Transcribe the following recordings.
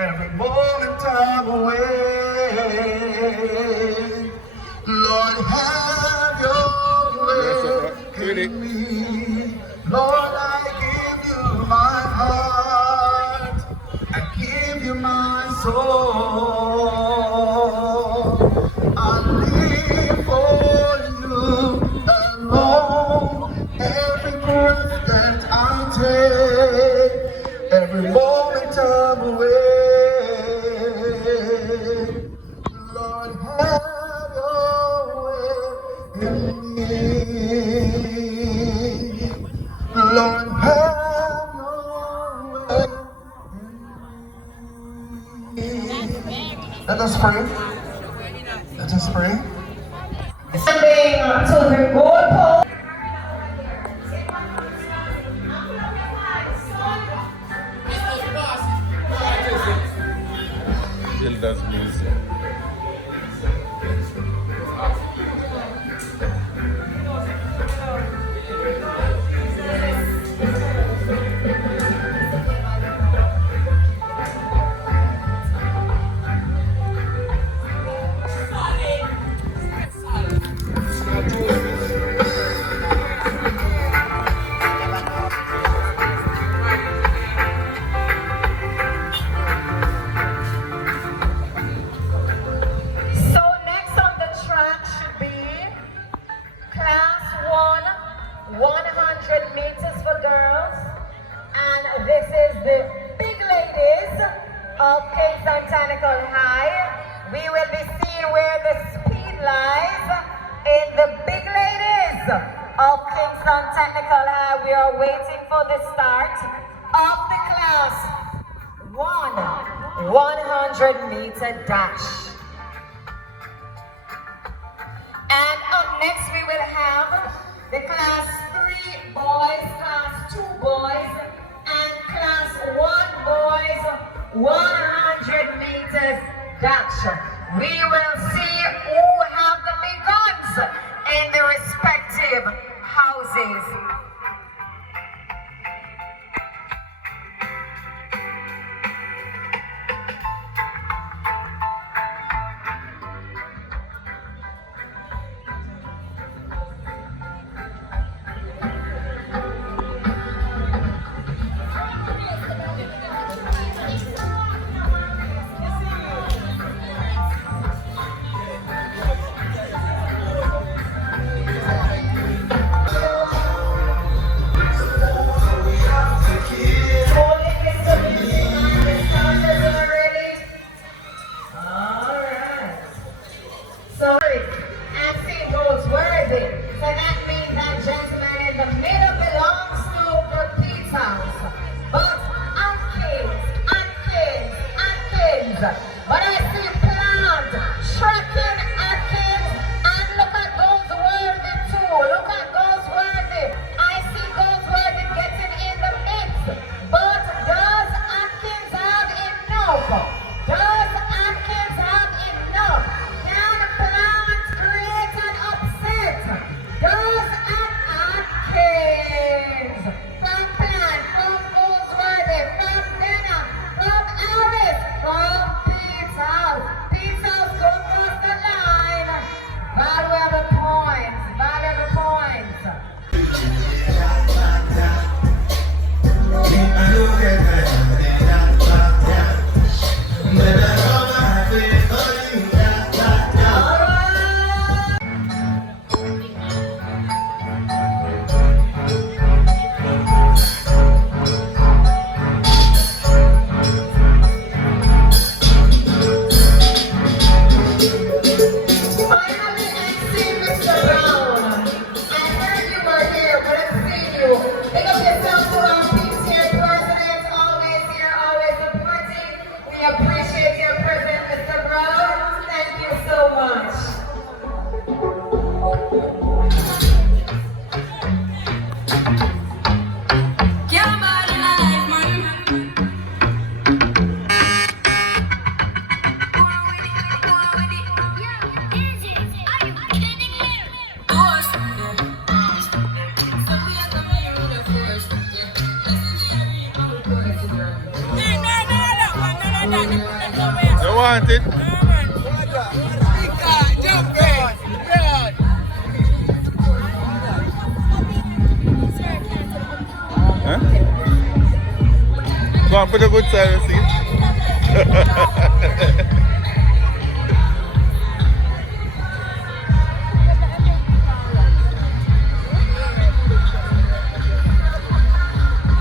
Every moment I'm away, Lord, have your way in me. Lord, I give you my heart, I give you my soul. I live for you alone. Every breath that I take, every moment I'm away. Lord, have your way in me. Lord, have your way in me. Let us pray. Let us pray. Standing to the goalpost. Builders Museum. This is the big ladies of Kingston High. We will be seeing where the speed lies in the big ladies of Kingston Technical High. We are waiting for the start of the class 100-meter dash. And up next we will have the class 3 boys, class 2 boys, and class 1 boys 100 meters dash. We will see who have the big guns in the respective houses. But I see plant, tracking Atkins, and look at Goldsworthy too. Look at Goldsworthy. I see Goldsworthy getting in the mix. But does Atkins have enough? Does Atkins have enough? Can plant create an upset? Does Atkins from plant, from Goldsworthy, from Denner, from Alice, from want it? Huh? Go on, put a good side and see.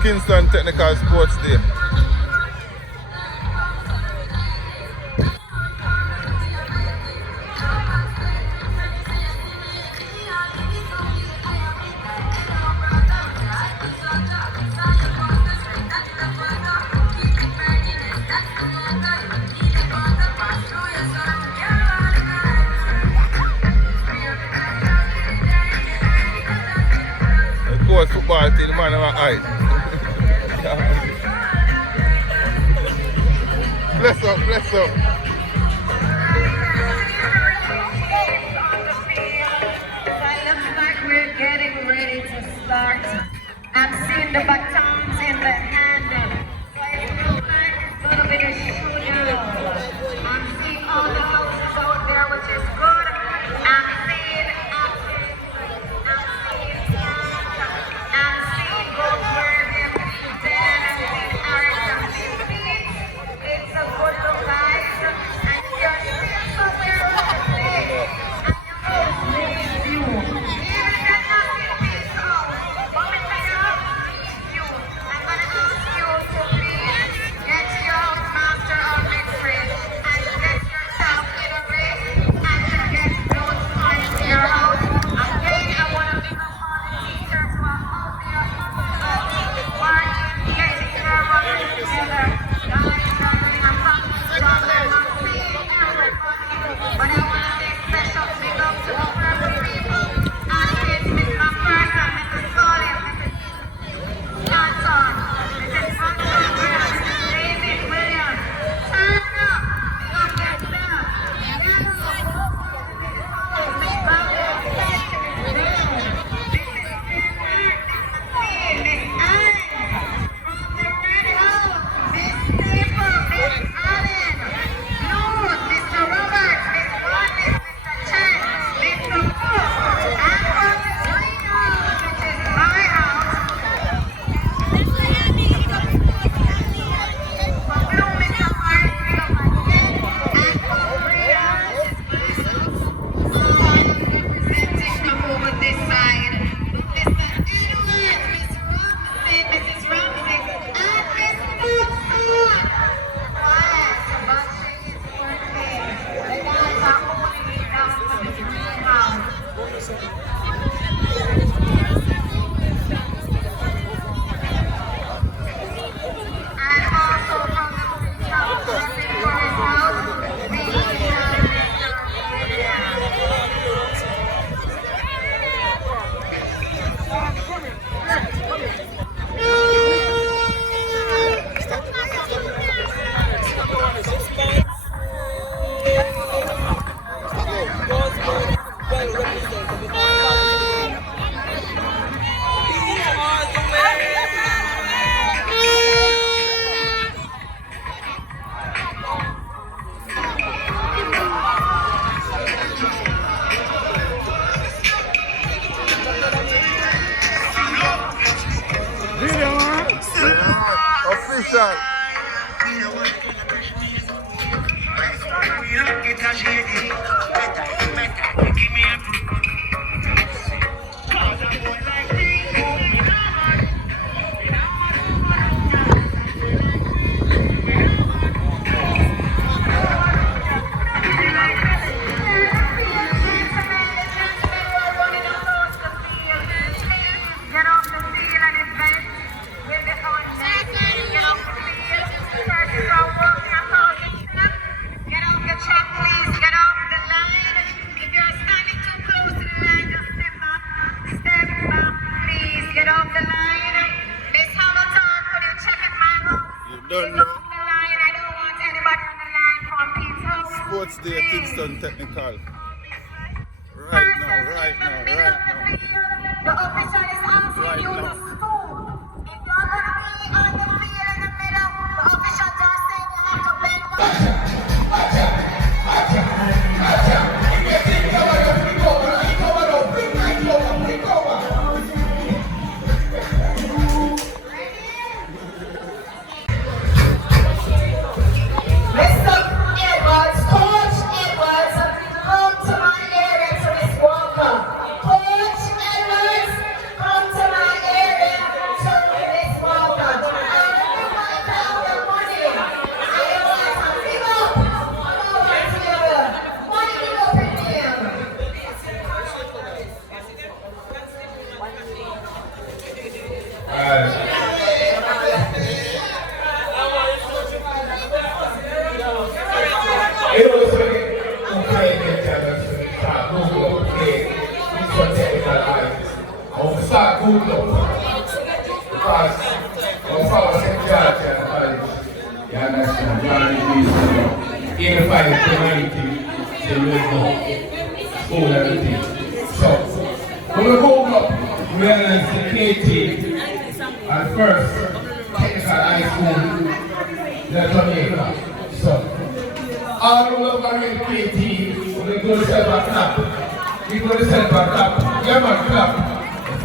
Kingston Technical Sports Day. Of course, football team, the man of my eye. Bless up, bless up. It looks like we're getting ready to start. I'm seeing the batons in the hand. So it looks like it's going to be the shootout. I'm seeing all the houses out there, which is good. I'm seeing Goldsworthy, Ben, I'm seeing Aaron, I'm seeing Pete. It's a good look, guys. And you're still somewhere around the place. And you know, even if you're not in this house, but if you're not you, I'm going to ask you to please get your master of victory and get yourself in a race and to get those points to your house. Again, I want to big up all the teachers who are out there working, getting their runners together. Guys are doing a fantastic job. I'm not seeing everybody, but I want to say special big up to the purple people. And it's Miss McPherson, Mrs. Collins, Mrs. Johnson, Mrs. Bunton, Mrs. David Williams. Turn up, up yourself. Official. Sports Day Kingston Technical. Right now. The official is asking you to scoop. If you're going to be on the field in the middle, the official just saying you have to bend down. Start moving up because our father St. George and college, you understand, even if I community, they will go school and everything. So, when we go up, we realize the KT at first, technical high school, they're Jamaica. So, all the love around KT, we go to Silver Clap. We go to Silver Clap. Yeah, man, clap.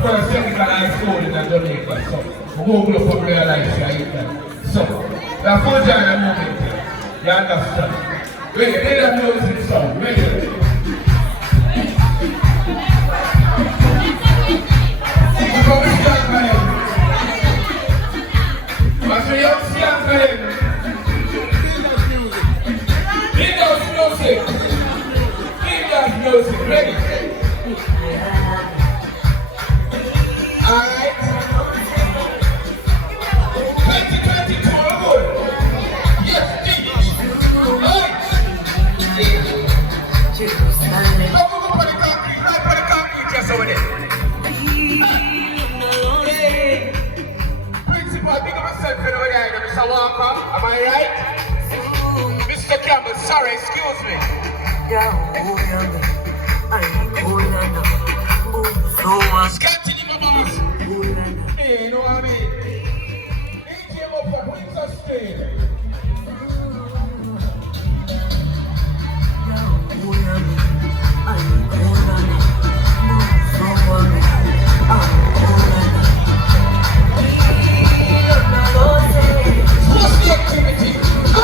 First technical high school in Jamaica, so we go up and realize that. So, we are full time movement. You understand? Ready, let them know this song. Ready? We're going to stand for him. What's the young stand for him? Windows music. Windows music. Ready? Alright. 2022 good. Yes, please. Alright. Now move up on the concrete, right on the concrete just over there. Principal, big up yourself over there, Mr. Walker. Am I right? Mr. Campbell, sorry, excuse me. Santiliva boss. Hey, you know what I mean? AJ Moffat, wins us straight. What's the activity? Go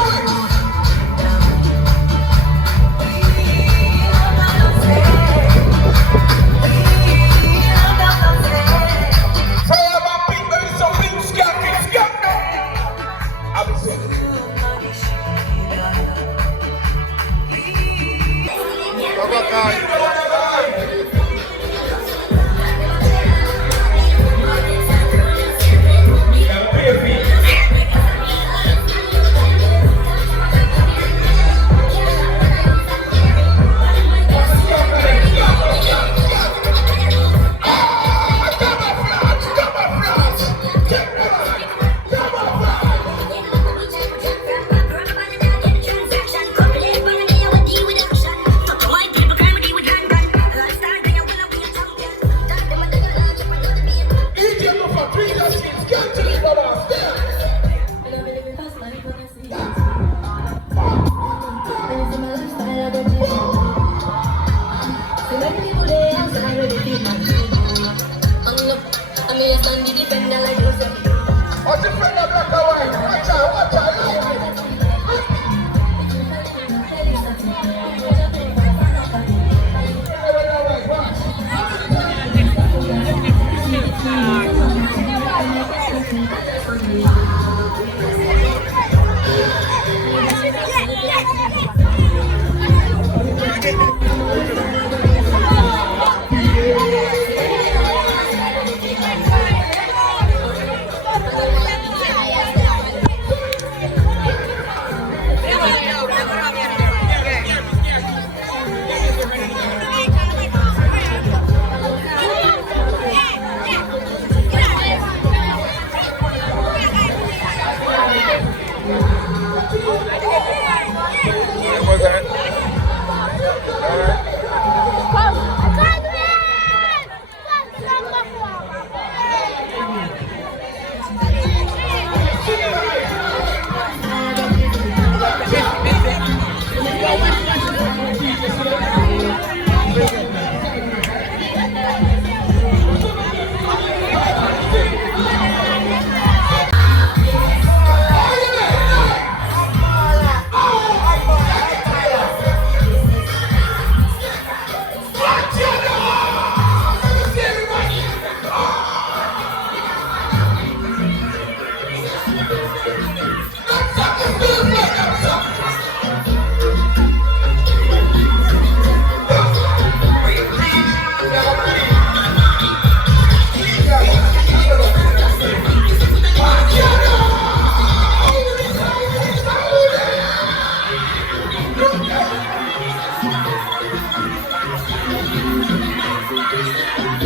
You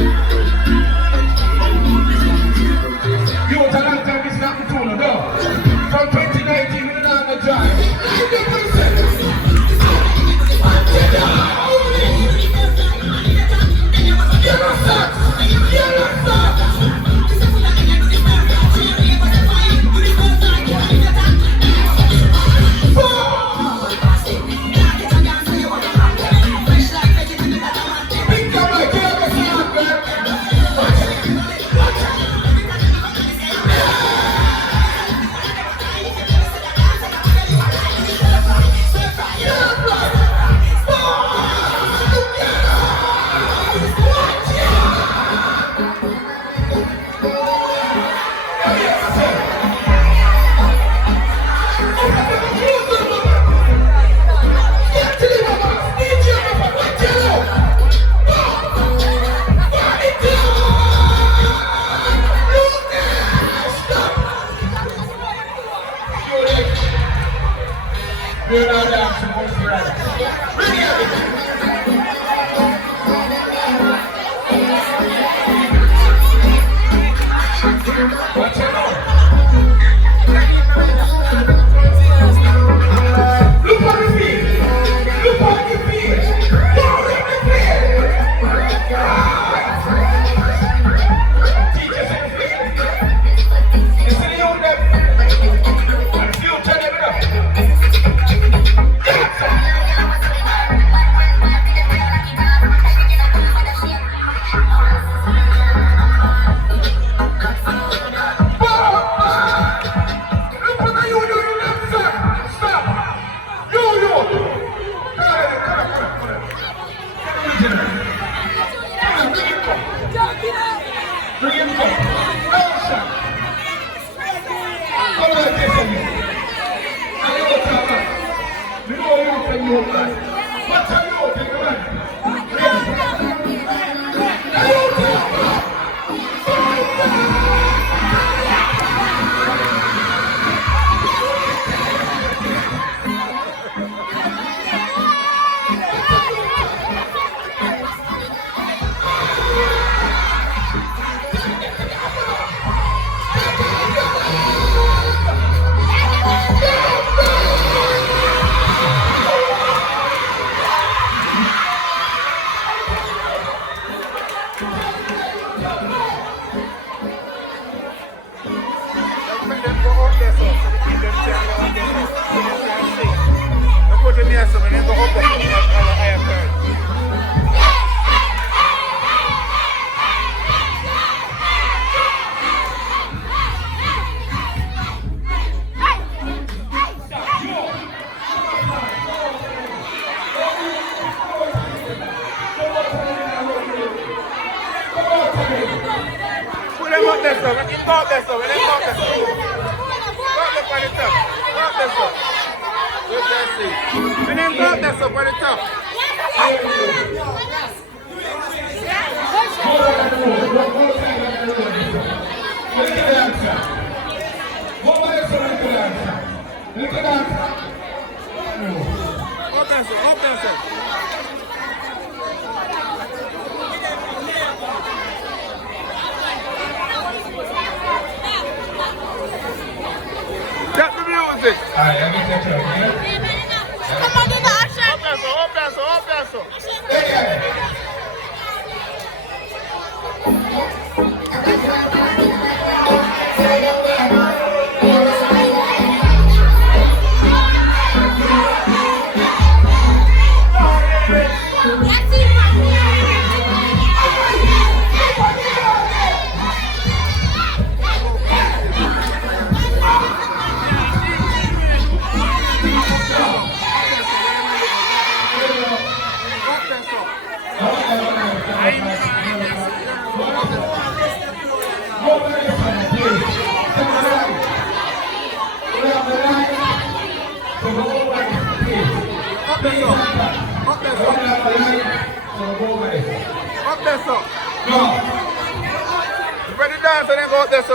want a long time this not too no. From 2019 we're not gonna drive.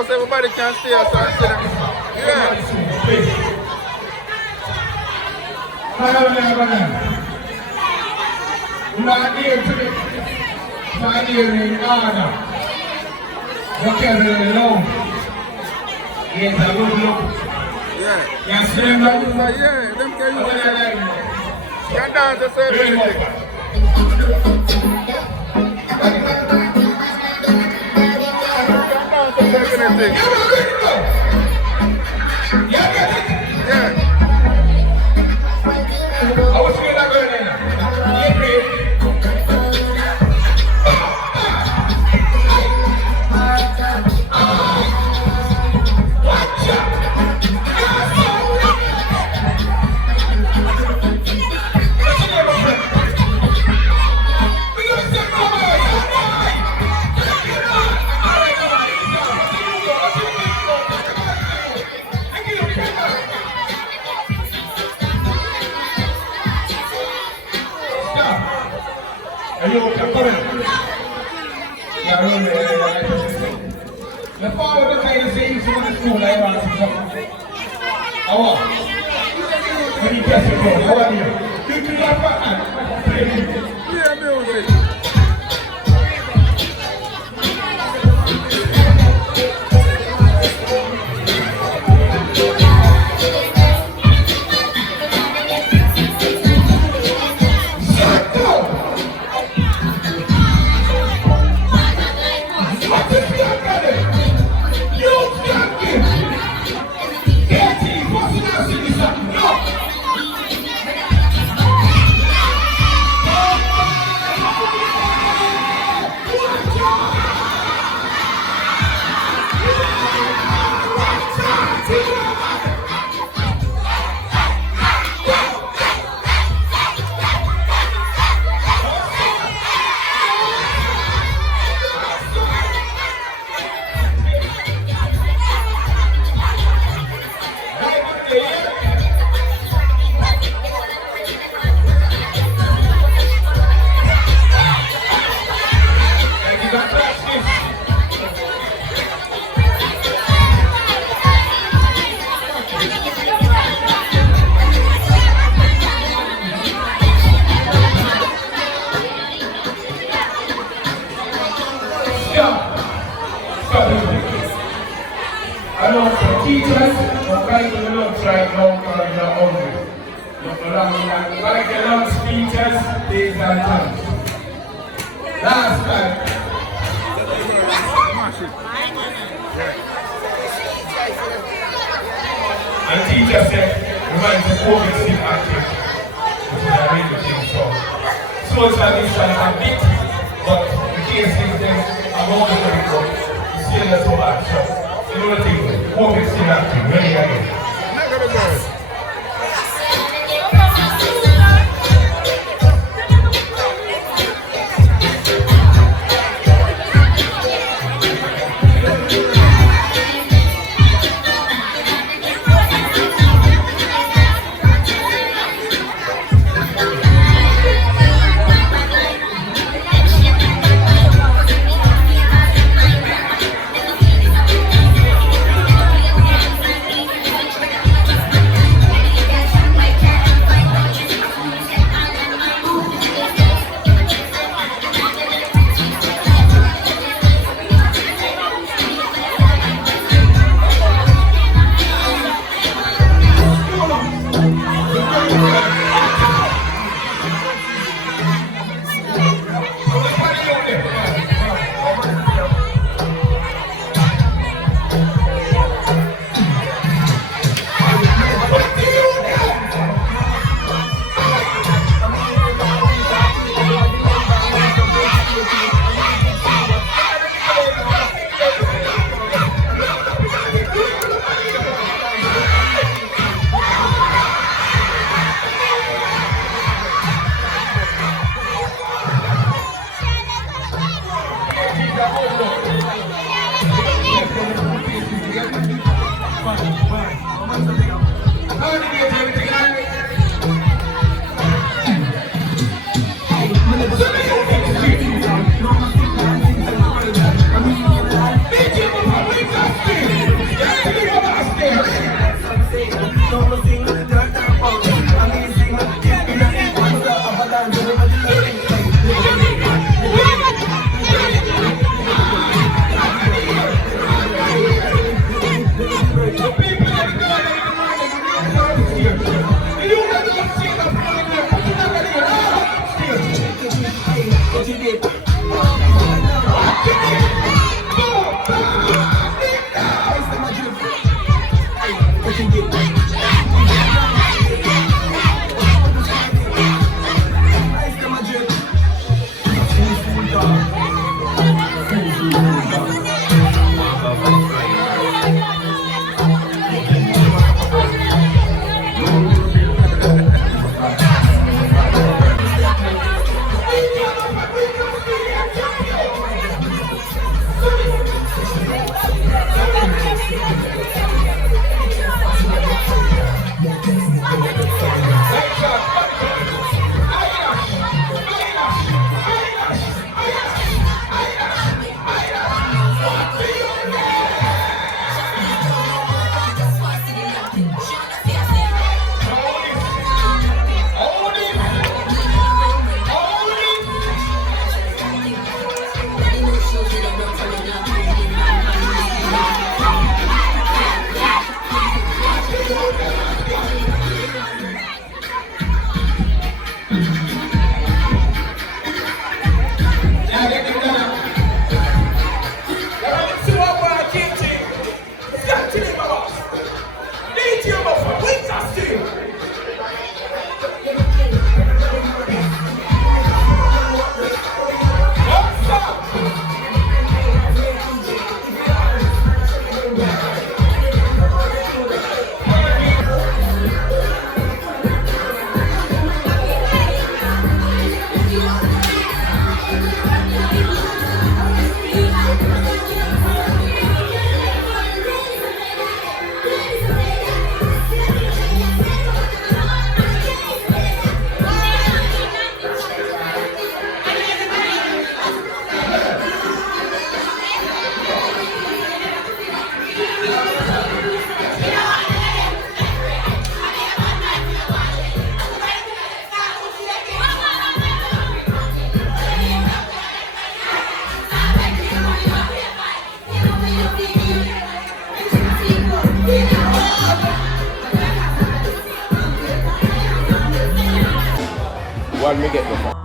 Everybody can see us and see them. Yeah. We're not here today. Pioneering Ghana. Look at it alone. Yes, I will look. Yeah. Yes, remember? Yeah, them can I use will it. like You can dance the same very much. thing. Anything. Yeah, Yeah. I was scared of going in. Yeah, great. Watch out. Are you okay? Come in. Yeah, I'm the father of the guy is saying to the school, I want to come. How are you? When you get to go, how are you? You do that for Yeah, music. I know some teachers are kind of lunch right now because they're hungry. Like the lunch teachers, days and times. Last time. And teacher said, reminds the COVID still active. Which is a really thing. So, social distance a bit, but the cases then are all the way up. It's still not so bad. So, you know the thing, COVID still active. Ready again. Not gonna go. One me get the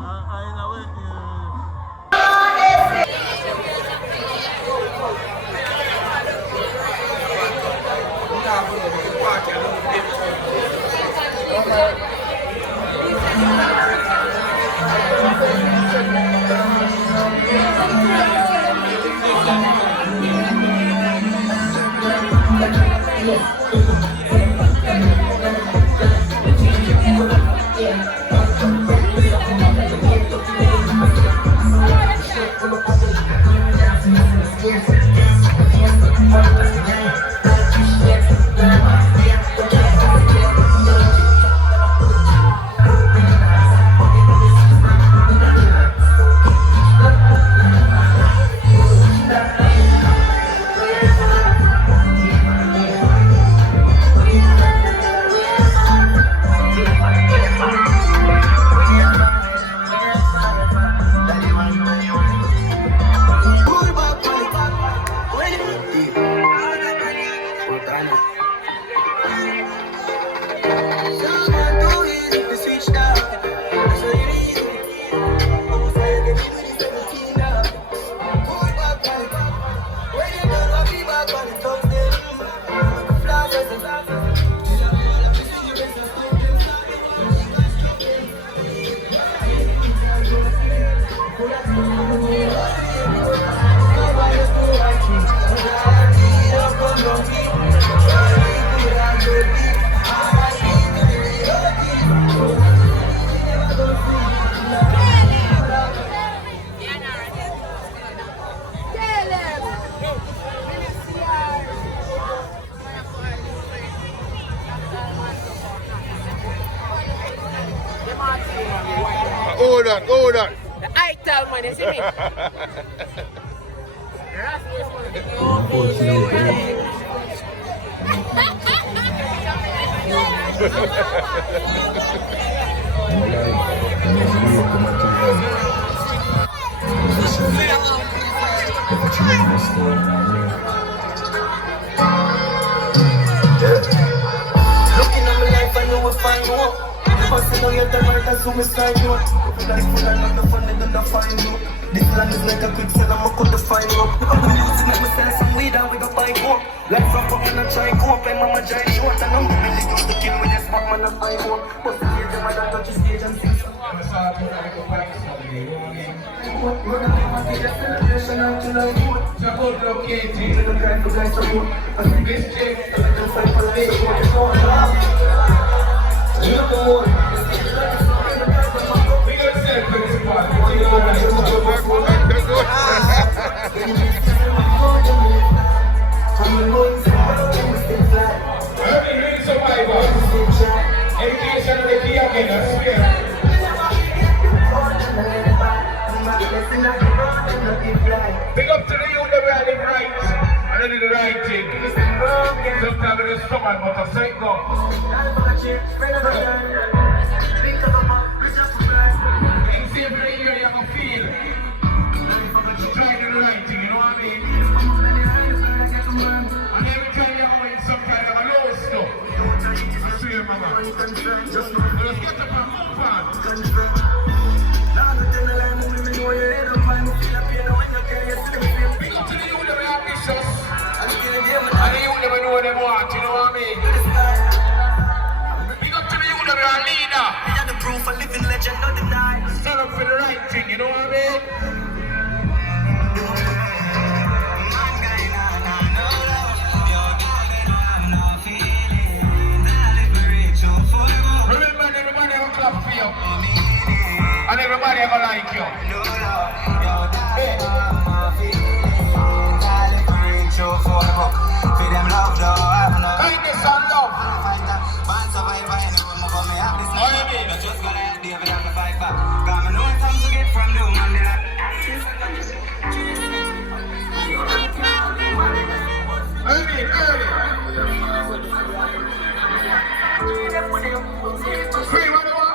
Hold on. The ital man, you see me? Looking at my life, I know if I know. Passing on your time, right as soon as I know. Life full of love, the fun, they don't find you. This land is like a quicksand, I'm a could find you. I'm using it, myself some weed, and we go buy go. Life from fucking and try go up, and mama giant short. And I'm really used to kill with this back, man, and I go. But the kids, them, I don't touch the stage and sing. We're not going to get celebration until I do it. Support locating. We're not going to guys support. And this check, I'm going to fight for the day. Look at more. We got to sell principal. We got to go. again, I swear. Big up to the youth that we are the right. I don't do the right thing. Sometimes it is someone, but I say go. And see if you're here, you can feel. Try to do the right thing, you know what I mean? And every time you're going some kind of a low stuff. I swear, mama. Just get up and move on. Big up to the youth that we are ambitious. And the youth that we know what they want, you know what I mean? Big up to the youth that we are leader. We are the proof of living legend, not denied. Stand up for the right thing, you know what I mean? Remember, everybody will clap for you. And everybody will like you. Hey. Kindness and love. What do you mean? Early. Free, what do you want?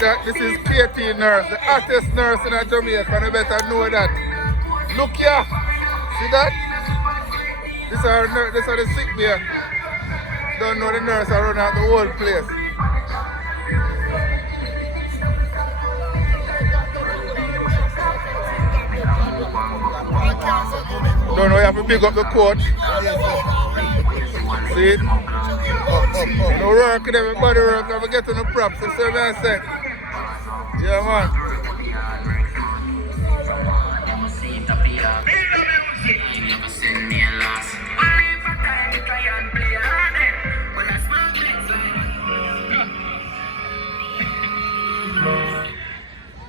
That this is KT nurse, the hottest nurse in Jamaica, and you better know that. Look here, see that? This are the sick beer. Don't know the nurse around out the whole place. Don't know, you have to big up the coach. See it? Up. No work, everybody work, never get on the props, you see what I say? Yeah, man.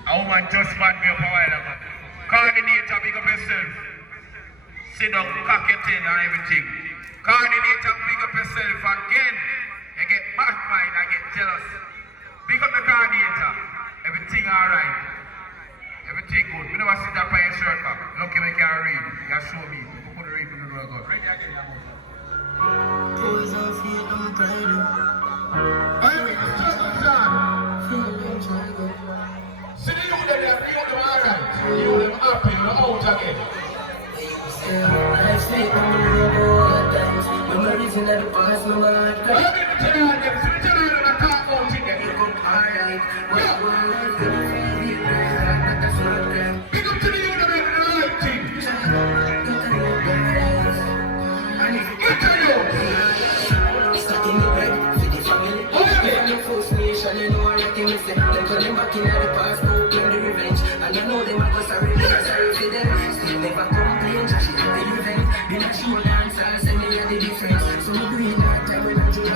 A woman just mad me up a while ago. Coordinator, pick up yourself. Sit down, cock your thing and everything. Coordinator, pick up yourself again. You get backfired, I get jealous. Pick up the coordinator. Everything alright. Everything good. We never sit up on your shirt back. Lucky me can read. You show me. You could read, you don't know God. Ready again, you see the youth them there, you them alright. You them happy, you out again. I sleep on the times. Memories in the past, my heart. What you mean to tell them? So you tell them I can't go to them. Pick up to the youth them the right thing. Get to you. It's not in the bed, for the family. I'm the first nation, you know I reckon me say. Them coming back in the past, no plan the revenge. And I know them are sorry for them. Still never complain, just the event. Been a show dancer, send me the difference. So we do it that time when I do the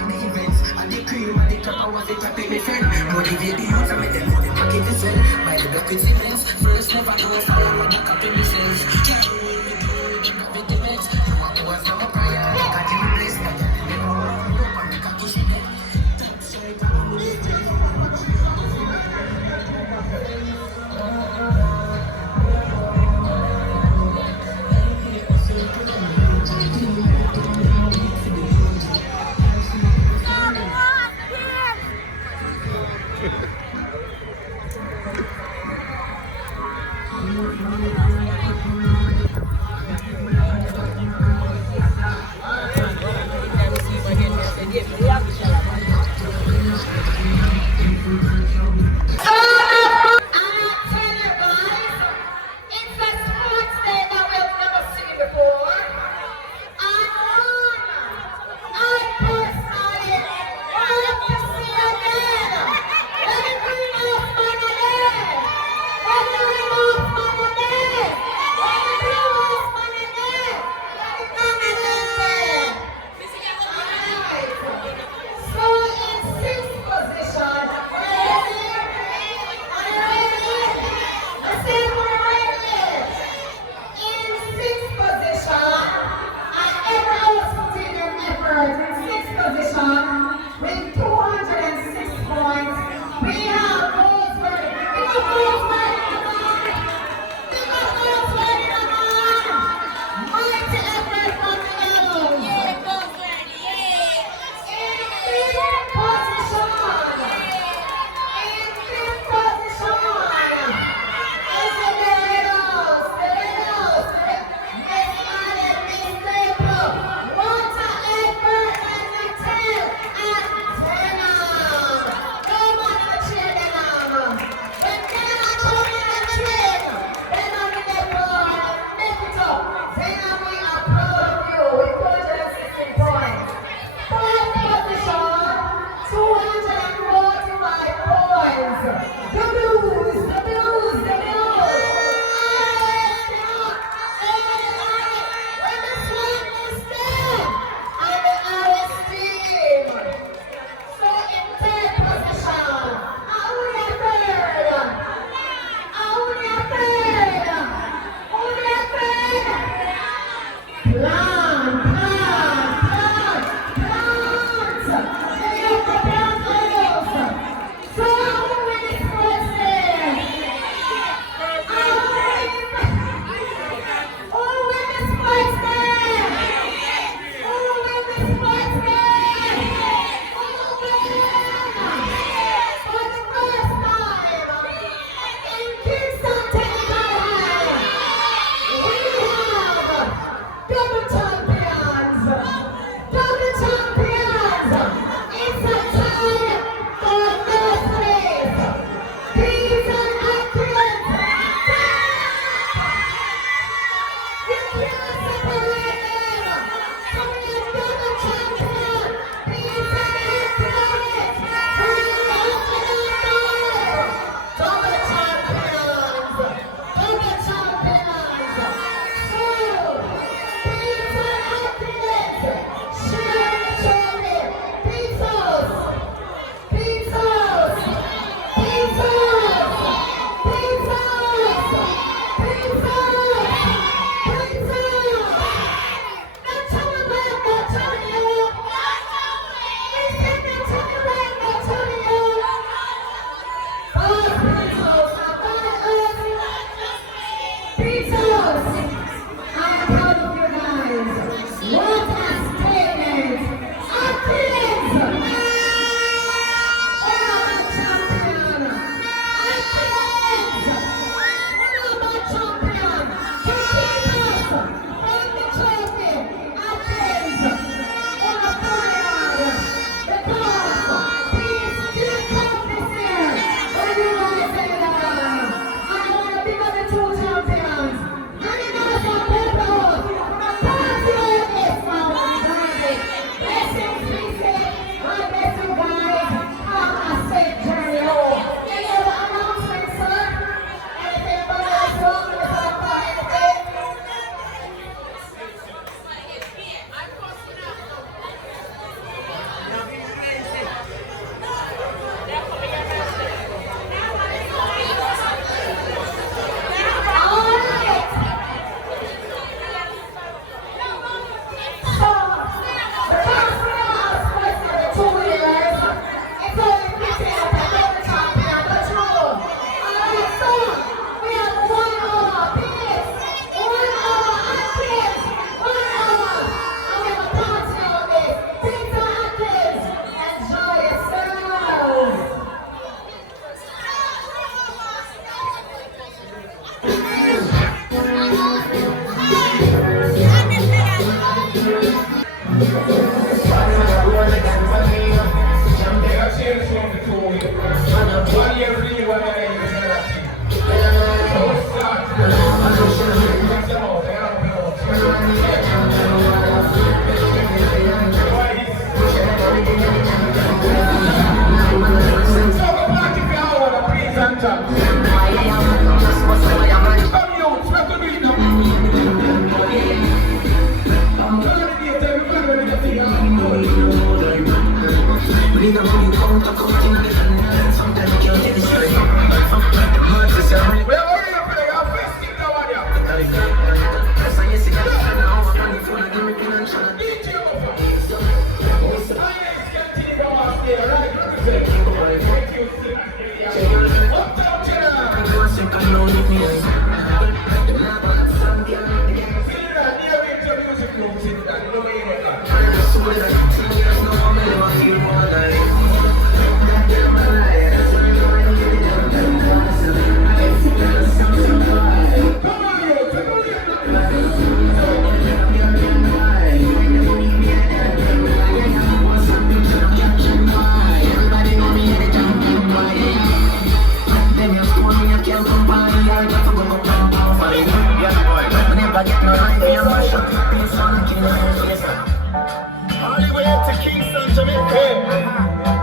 All the way to Kingston, Jamaica.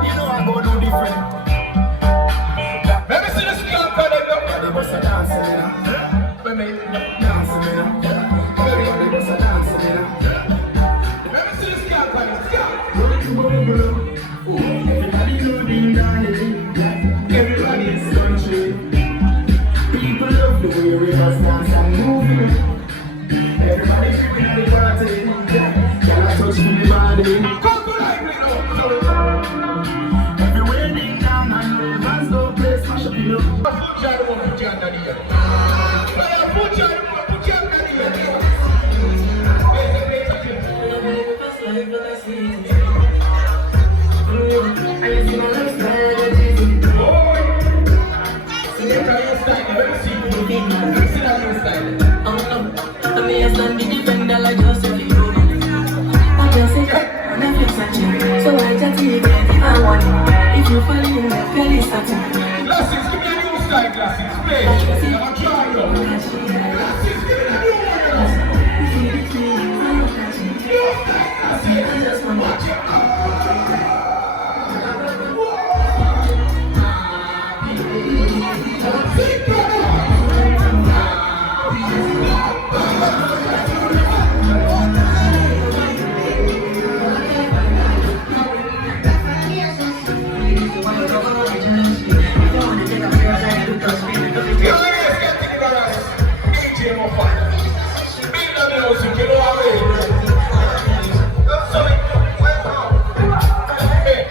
You know I go do different. Let me see the skin color, They must have dancing, you know. Let me Dancing, you know. They must have dancing, you know. see the skin color. Everybody know ding dong, everybody is country. People love the way we must dance and move. Everybody creeping at the party. Can I touch my body? Come to life, now. Everywhere ding dong and rovers go play smash up the up. Put your hand put your hand on here. Put your hand put your hand on here. Where's the place of you? See that your style, let me see you. See that your style. I'm here standing defender like Joseph. I'm just a on a fix a check. So I just take it if I want it. If you fall in love, feel it's satin. Glasses, give me a new style, glasses. Play. I'm trying to. Glasses, give me a new one. If you be clean, I'm not catching. New style, glasses. I just want Watch it. See, brother. DJ Moffat. Big the music, you know what I mean? So, hey.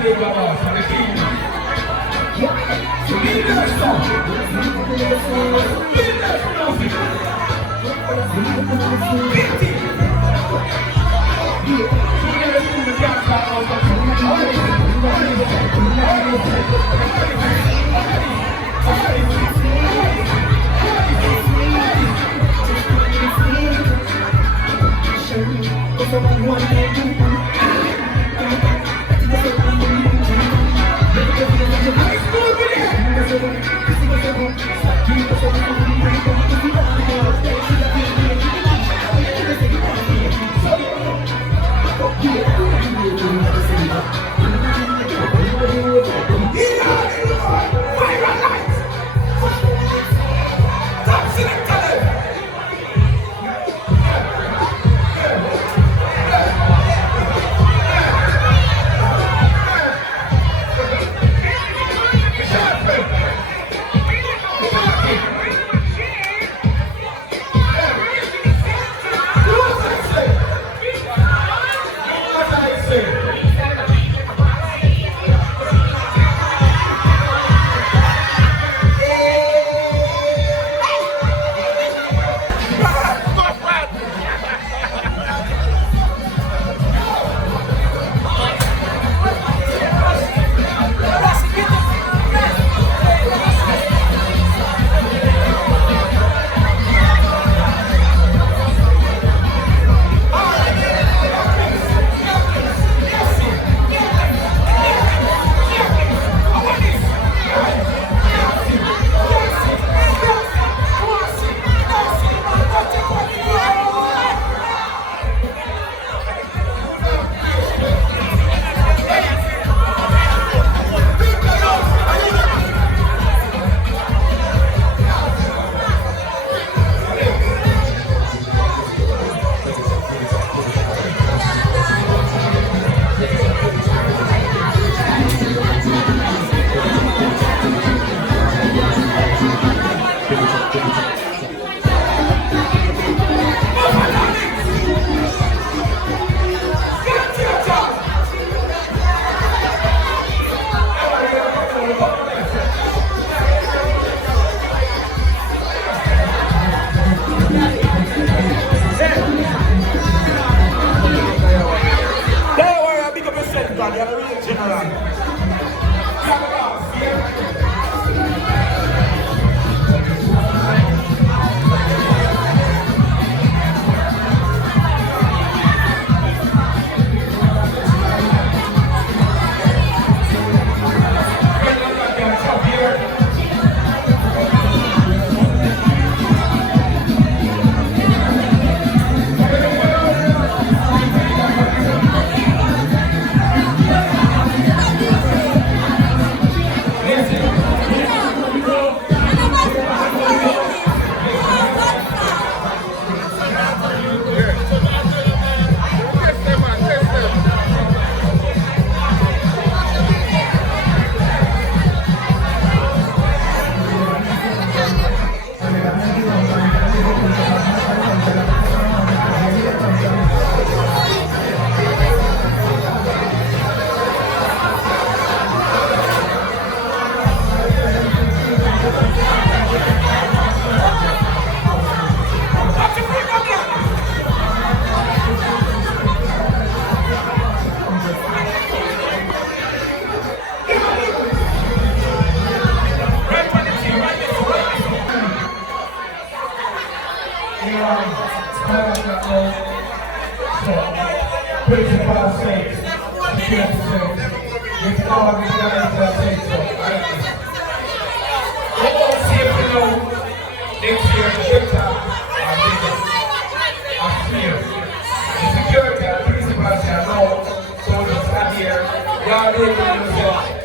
Santiliva boss and the Kingston. Principal says, it's all the guys that say so. We're all safe to know next year the shelter are bigger, are clear. The security and principal shall know, so just stand here, y'all live with yourself.